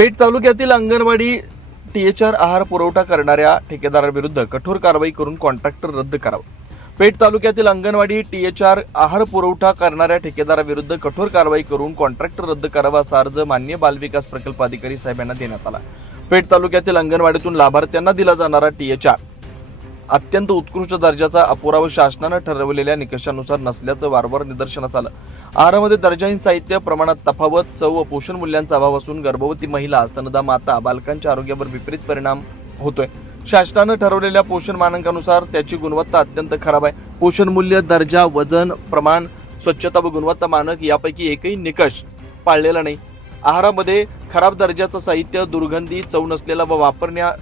पेठ तालुक्यातील अंगणवाडी टीएचआर आहार पुरवठा करणाऱ्या ठेकेदाराविरुद्ध कठोर कारवाई करून कॉन्ट्रॅक्टर रद्द करावा। पेठ तालुक्यातील अंगणवाडी टीएचआर आहार पुरवठा करणाऱ्या ठेकेदाराविरुद्ध कठोर कारवाई करून कॉन्ट्रॅक्टर रद्द करावा असा अर्ज माननीय बालविकास प्रकल्प अधिकारी साहेबांना देण्यात आला। पेठ तालुक्यातील अंगणवाडीतून लाभार्थ्यांना दिला जाणारा टीएचआर अत्यंत उत्कृष्ट दर्जाचा अपुरा व शासनाने ठरवलेल्या निकषानुसार नसल्याचं वारंवार निदर्शनास आलं। आहारामध्ये दर्जाहीन साहित्य, प्रमाणात तफावत, चव व पोषण मूल्यांचा अभाव असून गर्भवती महिला, स्तनदा माता, बालकांच्या आरोग्यावर विपरीत परिणाम होतोय। शासनाने ठरवलेल्या पोषण मानकानुसार त्याची गुणवत्ता अत्यंत खराब आहे। पोषण मूल्य, दर्जा, वजन, प्रमाण, स्वच्छता व गुणवत्ता मानक यापैकी एकही निकष पाळलेला नाही। आहारामध्ये खराब दर्जाचं साहित्य, दुर्गंधी, चव नसलेला व वापरण्या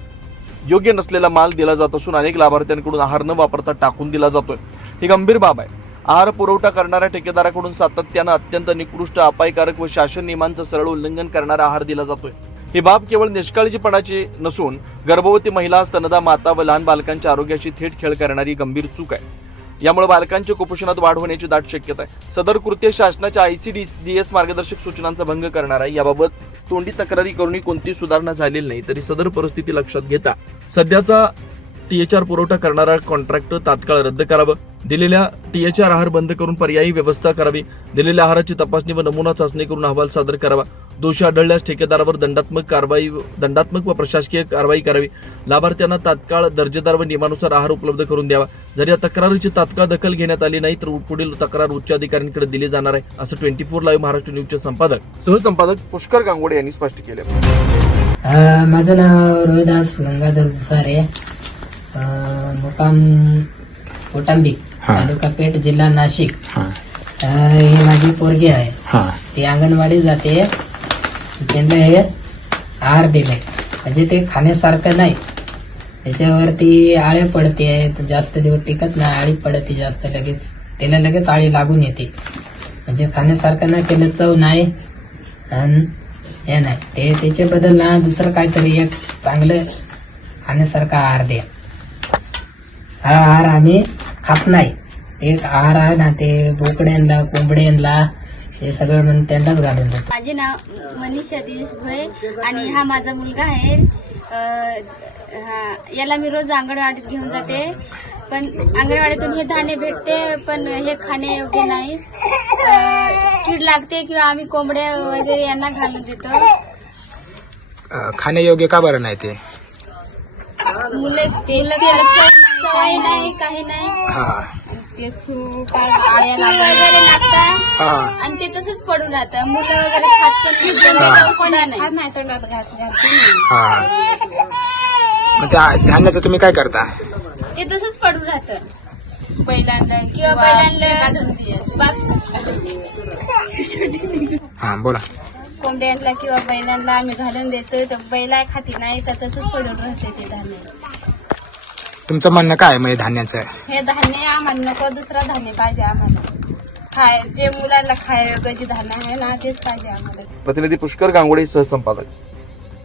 योग्य नसलेला माल दिला जात असून अनेक लाभार्थ्यांकडून आहार न वापरता टाकून दिला जातोय। ही गंभीर बाब आहे। आहार पुरवठा करणाऱ्या ठेकेदाराकडून सातत्यानं अत्यंत निकृष्ट, अपायकारक व शासन नियमांचं सरळ उल्लंघन करणारा आहार दिला जातोय। ही बाब केवळ निष्काळजीपणाची नसून गर्भवती महिला, स्तनदा माता व लहान बालकांच्या आरोग्याशी थेट खेळ करणारी गंभीर चूक आहे। यामुळे बालकांच्या कुपोषणात वाढ होण्याची दाट शक्यता आहे। सदर कृत्य शासनाच्या ICDS मार्गदर्शक सूचनांचा भंग करणार आहे। याबाबत तोंडी तक्रारी करूनही कोणती सुधारणा झालेली नाही, तरी सदर परिस्थिती लक्षात घेता सध्याचा टीएचआर पुरवठा करणारा कॉन्ट्रॅक्टर तात्काळ रद्द करावं। दिलेल्या टीएचआर आहार बंद करून पर्यायी व्यवस्था करावी। दिलेल्या आहाराची तपासणी व नमुना चाचणी करून अहवाल सादर करावा। दोषी आढळल्यास ठेकेदारावर दंडात्मक व प्रशासकीय कारवाई करावी। लाभार्थ्यांना तात्काळ दर्जेदार व नियमानुसार आहार उपलब्ध करून द्यावा। जर या तक्रारीची तात्काळ दखल घेण्यात आली नाही तर पुढील तक्रार उच्च अधिकाऱ्यांकडे दिली जाणार आहे, असं 24 लाईव्ह महाराष्ट्र न्यूजचे सहसंपादक पुष्कर गांगोडे यांनी स्पष्ट केले। माझं नाव रोहिदास गंगाधर सारे, मुक्काम कोटांबी, तालुका पेठ, जिल्हा नाशिक। ही माझी पोरगी आहे, ती अंगणवाडी जाते। त्यांना हे आहार दिले म्हणजे ते खाण्यासारखं नाही, त्याच्यावरती आळे पडते, जास्त दिवस टिकत नाही, आळी पडते जास्त, त्याला लगेच आळी लागून येते। म्हणजे खाण्यासारखं नाही, त्याला चव नाही आणि हे नाही, ते त्याच्या बदल ना दुसरं काहीतरी एक चांगलं खाण्यासारखा आहार द्या। हा आहार आम्ही खात नाही। एक आहार आहे ना, ते बोकड्यांना, कोंबड्यांना, हे सगळं म्हणून त्यांनाच घालून देतो। माझे नाव मनीषा दिनेश भोये आणि हा माझा मुलगा आहे। याला मी रोज अंगणवाडीत घेऊन जाते, पण अंगणवाडीतून हे धान्य भेटते, पण हे खाण्यायोग्य नाही, कीड लागते किंवा आम्ही कोंबड्या वगैरे यांना घालून देतो। खाण्यायोग्य का बरं नाही ते? मुलं ते सवय नाही, काही नाही, ते सूट आळ्या वगैरे लागतात आणि ते तसंच पडून राहतं। मुलं वगैरे खात पण नाही, तोंडात घास घालते। मग त्या धान्याचं तुम्ही काय करता? ते तसंच पडून राहतं बैलांना किंवा हा बोला। कोंबड्यांना किंवा बैलांना आम्ही घालून देतोय, तर बैला खाती नाही, तर तसंच पडून राहते ते धान्य। तुमचं म्हणणं काय मग धान्याचं? हे धान्य आम्हाला नको, दुसरं धान्य पाहिजे आम्हाला। जे मुलांना खायला जे धान्य आहे ना, तेच पाहिजे आम्हाला। प्रतिनिधी पुष्कर गांगोडे, सहसंपादक।